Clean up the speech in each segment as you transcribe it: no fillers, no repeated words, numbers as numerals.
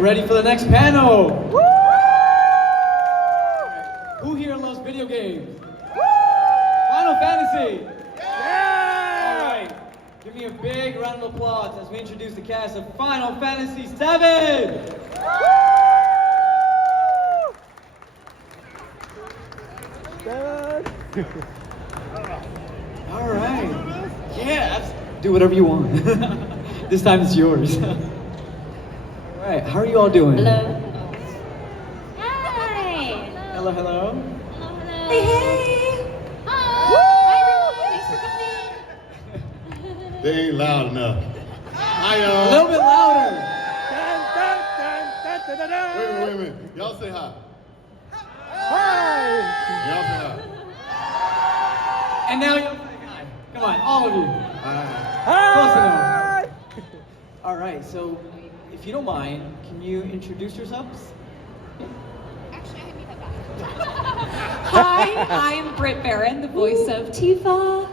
Ready for the next panel? Woo! Who here loves video games? Woo! Final Fantasy? Yeah! Alright, give me a big round of applause as we introduce the cast of Final Fantasy VII! Alright. Yeah, do whatever you want. This time it's yours. Alright, how are you all doing? Hello. Hi. Hello, hello. Hello, hello. Hey, hey. Hi. Hi, everyone. Thanks for coming. They ain't loud enough. Hi, A y'all. little bit louder. Wait a minute. Y'all say hi. Y'all say hi. And now you'll say hi. Come on, all of you. Hi. Close enough. Alright, so if you don't mind, can you introduce yourselves? Actually, I can be that back. Hi, I'm Britt, the voice of Tifa.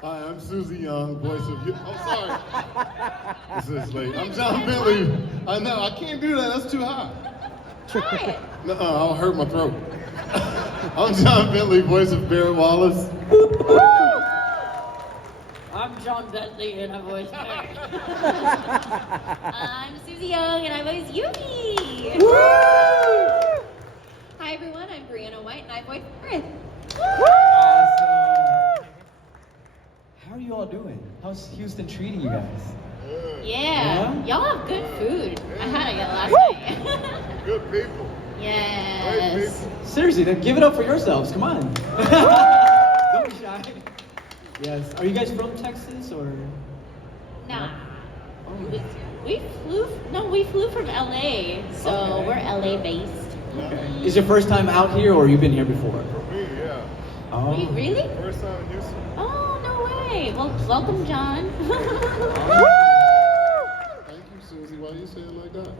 Hi, I'm Suzie Young, voice of you. Oh, sorry. This is late. I'm John Bentley. I know, I can't do that. That's too high. Try it. No, I'll hurt my throat. I'm John Bentley, voice of Barret Wallace. I'm John Bentley and I voice Barret. I'm Suzie Young and I voice Yuffie. Hi everyone, I'm Briana and I voice Britt. Awesome. How are you all doing? How's Houston treating you guys? Yeah, Yeah? y'all have good food. I had it last night. Good people. Great Yes. people. Seriously, then give it up for yourselves. Come on. Don't be shy. Yes. Are you guys from Texas or? Nah. Oh. We flew from LA, so Okay. we're LA based. Okay. Is your first time out here or you've been here before? For me, yeah. Oh. You really? First time in Houston. Oh, no way. Well, welcome, John. Thank you, Suzie. Why do you say it like that?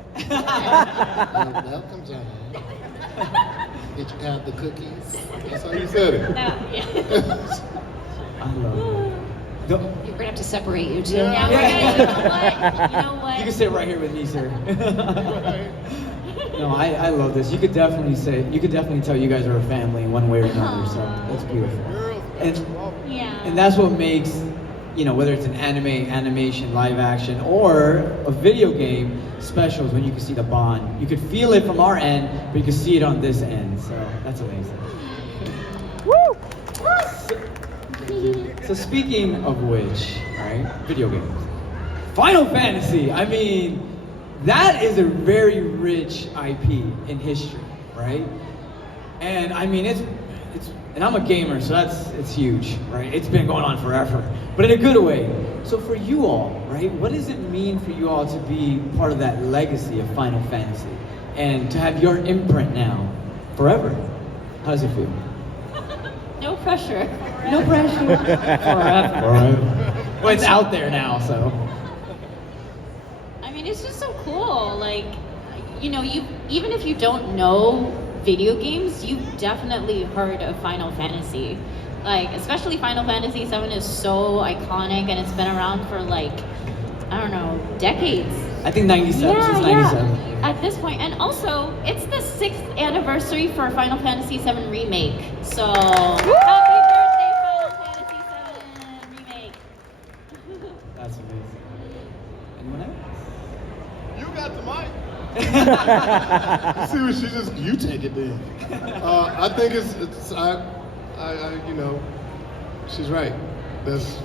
Welcome, John. Did you have the cookies? That's how you said it. No, yeah. I love it. Don't- You're gonna have to separate you two. Yeah. Yeah, we're gonna, you know what? You can sit right here with me, sir. Right. No, I love this. You could definitely tell you guys are a family in one way or another. So that's beautiful. Girls, And welcome. Yeah. and that's what makes, whether it's an anime, animation, live action, or a video game, special is when you can see the bond. You could feel it from our end, but you can see it on this end. So that's amazing. So speaking of which, right, video games. Final Fantasy, I mean, that is a very rich IP in history, right? And I mean, and I'm a gamer, so it's huge, right? It's been going on forever, but in a good way. So for you all, right, what does it mean for you all to be part of that legacy of Final Fantasy and to have your imprint now forever? How does it feel? No pressure. No pressure. Forever. Well, it's out there now, so. I mean, it's just so cool. Like, you even if you don't know video games, you've definitely heard of Final Fantasy. Like, especially Final Fantasy VII is so iconic and it's been around for like, I don't know, decades. I think 97, since 97. At this point, and also it's the 6th anniversary for Final Fantasy VII Remake. So happy birthday, Final Fantasy VII Remake! That's amazing. Anyone else? You got the mic. See what she just, you take it then. I think she's right. That's,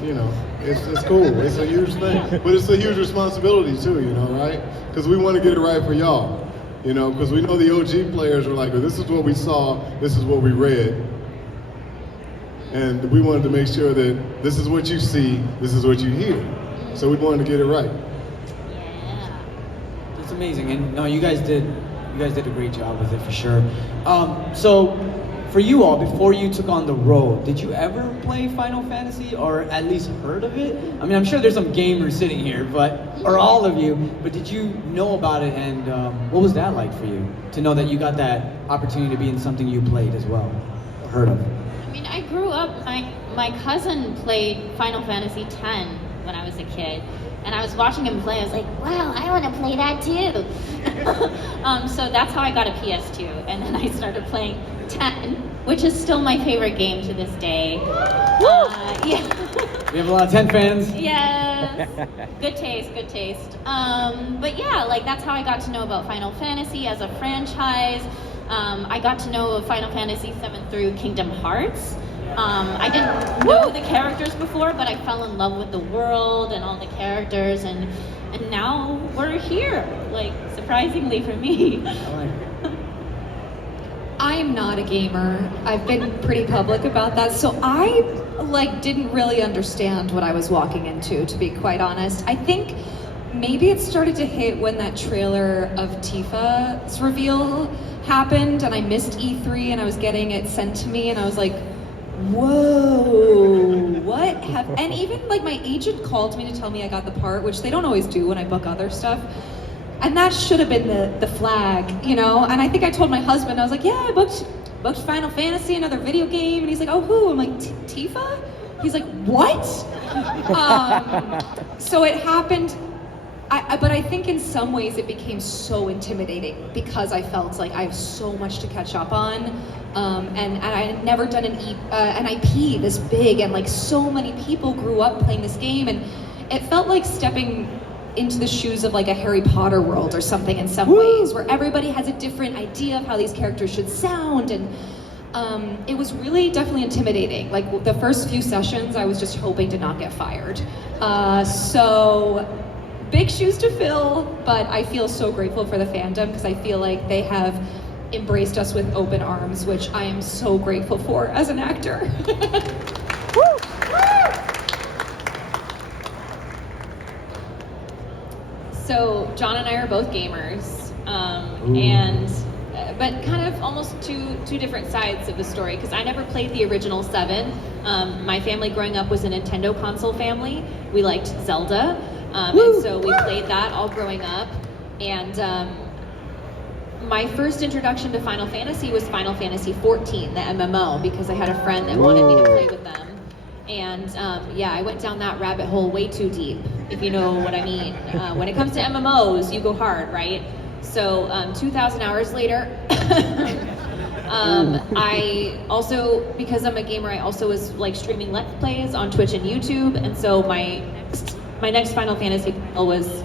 it's cool. It's a huge thing. But it's a huge responsibility too, right? Because we want to get it right for y'all. Because we know the OG players are like, this is what we saw, this is what we read. And we wanted to make sure that this is what you see, this is what you hear. So we wanted to get it right. Yeah. It's amazing, and no, you guys did a great job with it for sure. So for you all, before you took on the role, did you ever play Final Fantasy or at least heard of it? I mean, I'm sure there's some gamers sitting here, or all of you, but did you know about it, and what was that like for you to know that you got that opportunity to be in something you played as well, or heard of? I mean, I grew up, my cousin played Final Fantasy X when I was a kid, And I was watching him play, I was like, wow, I want to play that too. So that's how I got a PS2. And then I started playing 10, which is still my favorite game to this day. Yeah. We have a lot of 10 fans. Yes. Good taste, good taste. But yeah, like that's how I got to know about Final Fantasy as a franchise. I got to know of Final Fantasy 7 through Kingdom Hearts. I didn't know the characters before, but I fell in love with the world and all the characters, and now we're here, like, surprisingly for me. I'm not a gamer. I've been pretty public about that, so I didn't really understand what I was walking into, to be quite honest. I think maybe it started to hit when that trailer of Tifa's reveal happened, and I missed E3, and I was getting it sent to me, and I was like, whoa, what? And even my agent called me to tell me I got the part, which they don't always do when I book other stuff. And that should have been the flag, And I think I told my husband, I was like, yeah, I booked Final Fantasy, another video game. And he's like, oh, who? I'm like, Tifa? He's like, what? So it happened. But I think in some ways it became so intimidating because I felt like I have so much to catch up on. And I had never done an IP this big, and so many people grew up playing this game, and it felt like stepping into the shoes of a Harry Potter world or something in some ways, where everybody has a different idea of how these characters should sound, and it was really definitely intimidating. The first few sessions, I was just hoping to not get fired. So big shoes to fill, but I feel so grateful for the fandom because I feel like they have embraced us with open arms, which I am so grateful for as an actor. So John and I are both gamers, but kind of almost two different sides of the story, because I never played the original 7. My family growing up was a Nintendo console family. We liked Zelda, and so we played that all growing up. And my first introduction to Final Fantasy was Final Fantasy 14, the MMO, because I had a friend that wanted me to play with them. And yeah, I went down that rabbit hole way too deep, if you know what I mean. When it comes to MMOs, you go hard, right? So 2,000 hours later, I also, because I'm a gamer, I also was streaming Let's Plays on Twitch and YouTube. And so my next Final Fantasy was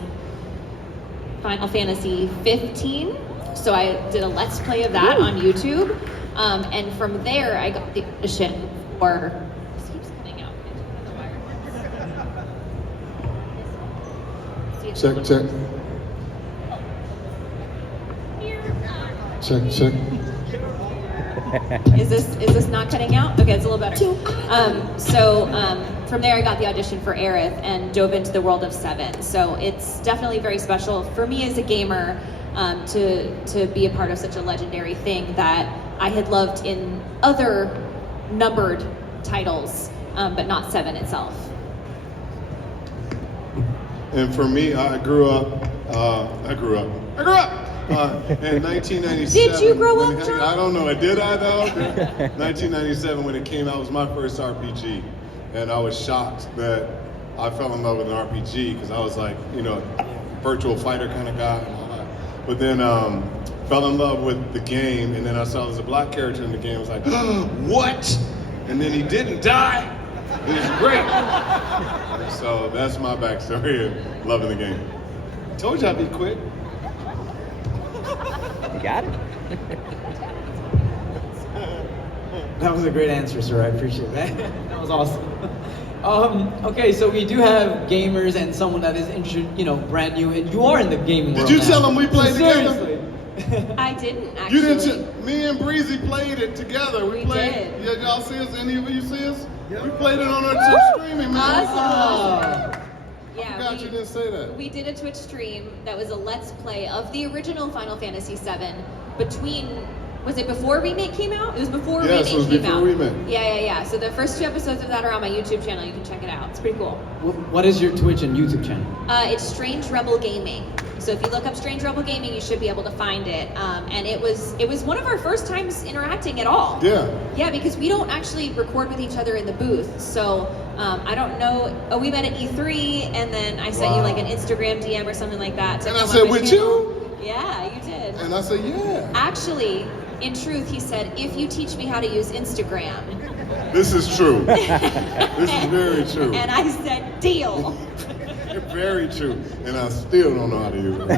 Final Fantasy 15. So I did a Let's Play of that on YouTube. And from there, I got the audition for... This keeps cutting out. Check, check. Check, check. Is this not cutting out? Okay, it's a little better. From there I got the audition for Aerith and dove into the world of 7. So it's definitely very special for me as a gamer to be a part of such a legendary thing that I had loved in other numbered titles, but not 7 itself. And for me, I grew up in 1997. Did you grow up, John? I don't know. Did I though? 1997 when it came out was my first RPG, and I was shocked that I fell in love with an RPG because I was virtual fighter kind of guy and all that. But then fell in love with the game, and then I saw there's a black character in the game. I was like, what? And then he didn't die. It was great. So that's my backstory of loving the game. Told you I'd be quick. You got it. That was a great answer, sir. I appreciate that. That was awesome. Okay, so we do have gamers and someone that is brand new, and you are in the gaming world. Did you now. tell them we played Seriously. together? I didn't actually. You didn't. Me and Breezy played it together. We played. did. Yeah, y'all see us? Any of you see us? Yeah. We played it on our Twitch streaming, man. Oh. Yeah, I forgot you didn't say that. We did a Twitch stream that was a Let's Play of the original Final Fantasy 7 between, was it before Remake came out? It was before Yes, Remake it was came before out. Remake. Yeah. So the first 2 episodes of that are on my YouTube channel. You can check it out. It's pretty cool. What is your Twitch and YouTube channel? It's Strange Rebel Gaming. So if you look up Strange Rebel Gaming, you should be able to find it. And it was one of our first times interacting at all. Yeah. Yeah, because we don't actually record with each other in the booth. So I don't know. Oh, we met at E3, and then I sent you like an Instagram DM or something like that. To And I come said, on my with channel. you? Yeah, you did. And I said, yeah. Actually, in truth, he said, if you teach me how to use Instagram. This is true. This is very true. And I said, deal. Very true. And I still don't know how to use it.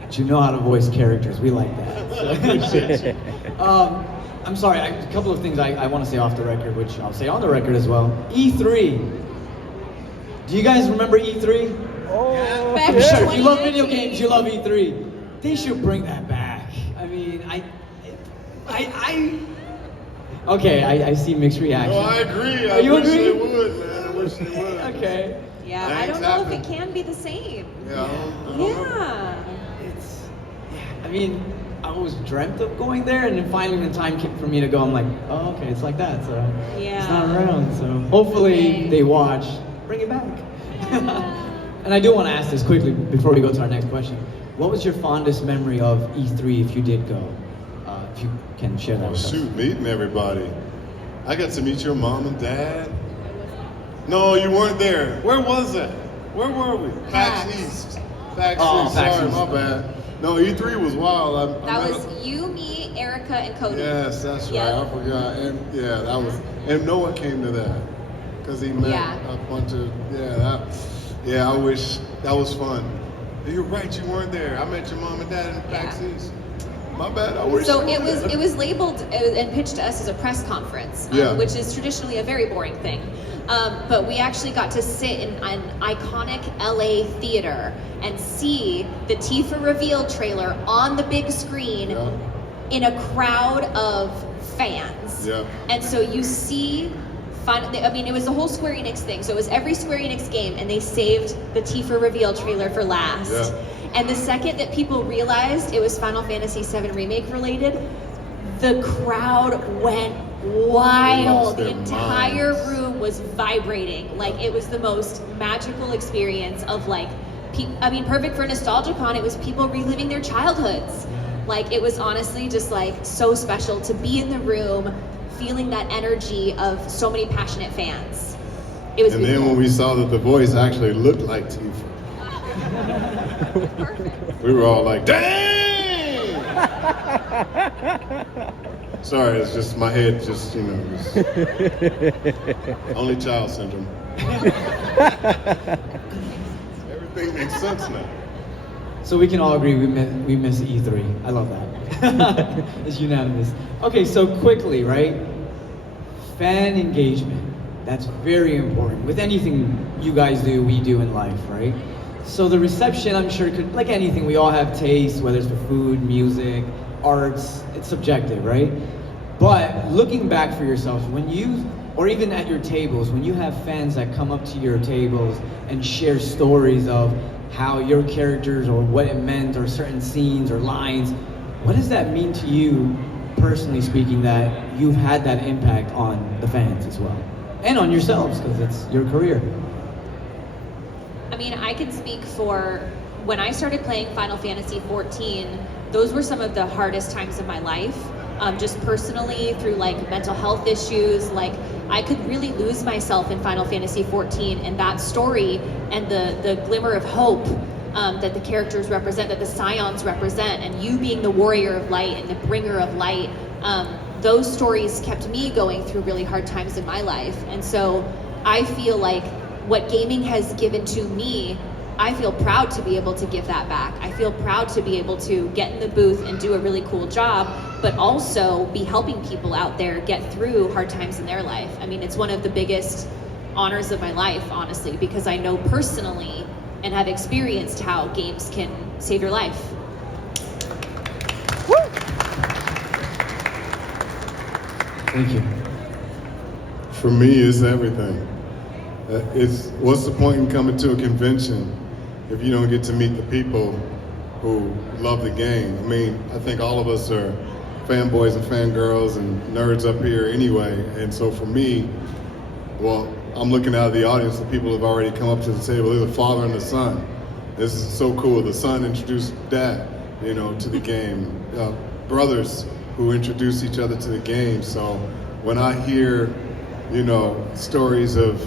But you know how to voice characters. We like I appreciate you. that. I'm sorry, a couple of things I want to say off the record, which I'll say on the record as well. E3. Do you guys remember E3? Back I'm in sure if you love video 2019. games, you love E3. They should bring that back. I mean, okay, I see mixed reactions. No, I agree. I You wish agree? they would, man. I wish they would. Okay. Yeah, I Thanks, don't know if happen. it can be the same. Yeah, I don't know. Yeah. I mean, I always dreamt of going there, and then finally when the time came for me to go, I'm like, oh, okay, it's like that, so it's not Yeah. around. So hopefully they watch, bring it back. And I do want to ask this quickly before we go to our next question. What was your fondest memory of E3 if you did go? If you can share that Oh, with us. shoot, meeting everybody. I got to meet your mom and dad. No, you weren't there. Where was that? Where were we? PAX East. PAX Oh, East. PAX Sorry, East. my bad. No, E3 was wild. That met was you, me, Erica, and Cody. Yes, that's right. Yeah. I forgot. And yeah, that was. And Noah came to that because he met Yeah. a bunch of. I wish that was fun. You're right. You weren't there. I met your mom and dad in PAX Yeah. East. My bad. I wish. So you it were was there. it was labeled and pitched to us as a press conference, Yeah. which is traditionally a very boring thing. But we actually got to sit in an iconic LA theater and see the Tifa reveal trailer on the big screen Yeah. in a crowd of fans. Yeah. And so you see, I mean, it was the whole Square Enix thing. So it was every Square Enix game, and they saved the Tifa reveal trailer for last. Yeah. And the second that people realized it was Final Fantasy VII Remake related, the crowd went wild. Lost The their entire minds. room was vibrating. Like, it was the most magical experience of like, perfect for NostalgiaCon. It was people reliving their childhoods. Like, it was honestly just like so special to be in the room, feeling that energy of so many passionate fans. It was And then beautiful. when we saw that the voice actually looked like Tifa, we were all like, dang! Sorry, it's just my head just, just only child syndrome. Everything makes sense now. So we can all agree we miss E3. I love that. It's unanimous. Okay, so quickly, right? Fan engagement. That's very important. With anything you guys do, we do in life, right? So the reception, I'm sure, could, like anything, we all have tastes, whether it's for food, music, arts, it's subjective, right? But looking back for yourselves, or even at your tables, when you have fans that come up to your tables and share stories of how your characters or what it meant or certain scenes or lines, what does that mean to you, personally speaking, that you've had that impact on the fans as well? And on yourselves, because it's your career. I mean, I can speak for when I started playing Final Fantasy XIV, those were some of the hardest times of my life. Just personally, through like mental health issues, like I could really lose myself in Final Fantasy XIV and that story and the glimmer of hope that the characters represent, that the Scions represent, and you being the warrior of light and the bringer of light. Those stories kept me going through really hard times in my life. And so I feel like what gaming has given to me, I feel proud to be able to give that back. I feel proud to be able to get in the booth and do a really cool job, but also be helping people out there get through hard times in their life. I mean, it's one of the biggest honors of my life, honestly, because I know personally and have experienced how games can save your life. Thank you. For me, it's everything. What's the point in coming to a convention if you don't get to meet the people who love the game? I mean, I think all of us are fanboys and fangirls and nerds up here anyway. And so for me, well, I'm looking out of the audience, the people have already come up to the table. There's a father and a son. This is so cool. The son introduced dad, to the game. Brothers who introduce each other to the game. So when I hear you know, stories of,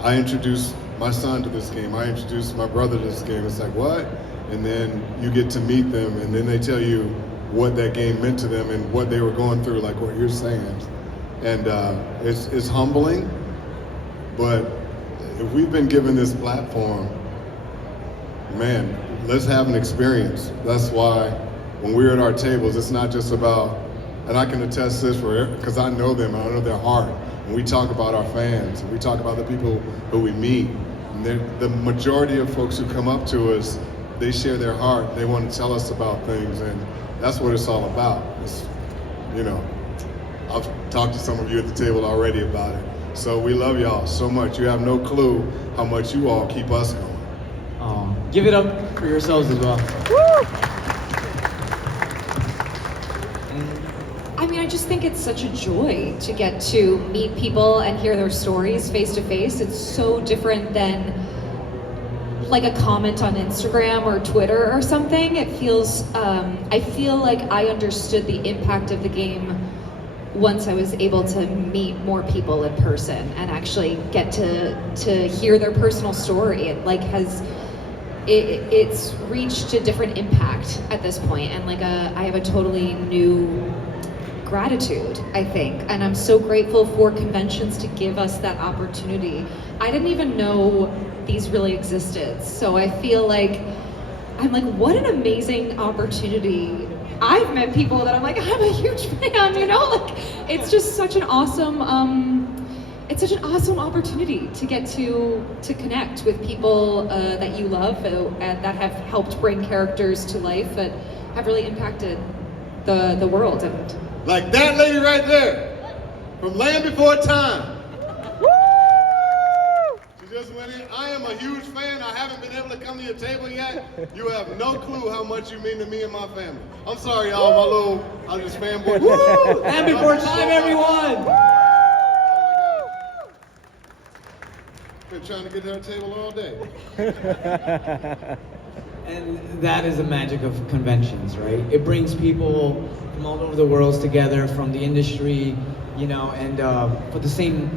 I introduced my son to this game, I introduced my brother to this game. It's like, what? And then you get to meet them, and then they tell you what that game meant to them and what they were going through, like what you're saying. And it's humbling, but if we've been given this platform, man, let's have an experience. That's why when we're at our tables, it's not just about, and I can attest this for, because I know them, I know their heart. When we talk about our fans, and we talk about the people who we meet, and the majority of folks who come up to us, they share their heart. They want to tell us about things, and that's what it's all about. It's, you know, I've talked to some of you at the table already about it. So we love y'all so much. You have no clue how much you all keep us going. Give it up for yourselves as well. I mean, I just think it's such a joy to get to meet people and hear their stories face to face. It's so different than like a comment on Instagram or Twitter or something. It feels, I feel like I understood the impact of the game once I was able to meet more people in person and actually get to hear their personal story. It like it's reached a different impact at this point, and like I have a totally new gratitude, I think, and I'm so grateful for conventions to give us that opportunity. I didn't even know these really existed, so I feel like I'm like, what an amazing opportunity. I've met people that I'm like, I'm a huge fan, you know, like it's just such an awesome it's such an awesome opportunity to get to connect with people that you love and that have helped bring characters to life that have really impacted the world. And like that lady right there, from Land Before Time. She just went in. I am a huge fan. I haven't been able to come to your table yet. You have no clue how much you mean to me and my family. I'm sorry, y'all. I'm just fanboy. Woo! Land Before Time, everyone! Been trying to get to our table all day. And that is the magic of conventions, right? It brings people from all over the world together, from the industry, you know, and for the same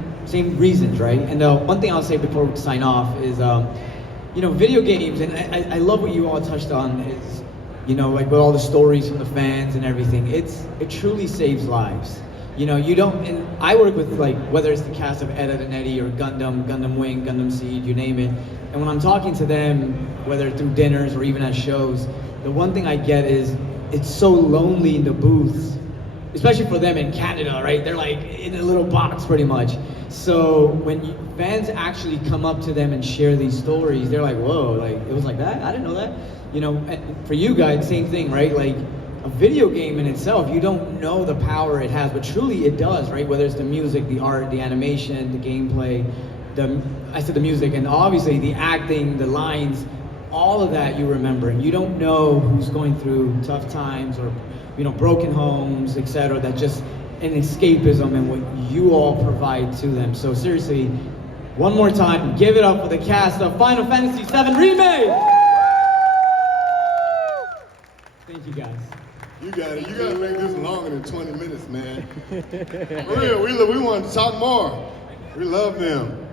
reasons, right? And one thing I'll say before we sign off is, you know, video games, and I love what you all touched on, is, you know, like with all the stories from the fans and everything, it truly saves lives. You know, you don't, and I work with, like, whether it's the cast of Ed, Edd n Eddy or Gundam Wing, Gundam Seed, you name it. And when I'm talking to them, whether through dinners or even at shows, the one thing I get is, it's so lonely in the booths, especially for them in Canada, right? They're like in a little box pretty much. So when fans actually come up to them and share these stories, they're like, whoa, like, it was like that? I didn't know that. You know, and for you guys, same thing, right? Like, a video game in itself, you don't know the power it has, but truly it does, right? Whether it's the music, the art, the animation, the gameplay, I said the music, and obviously the acting, the lines, all of that you remember, and you don't know who's going through tough times or, you know, broken homes, etc. That just an escapism and what you all provide to them. So seriously, one more time, give it up for the cast of Final Fantasy VII Remake! Thank you guys. You got it. You got to make this longer than 20 minutes, man. For real, we want to talk more. We love them.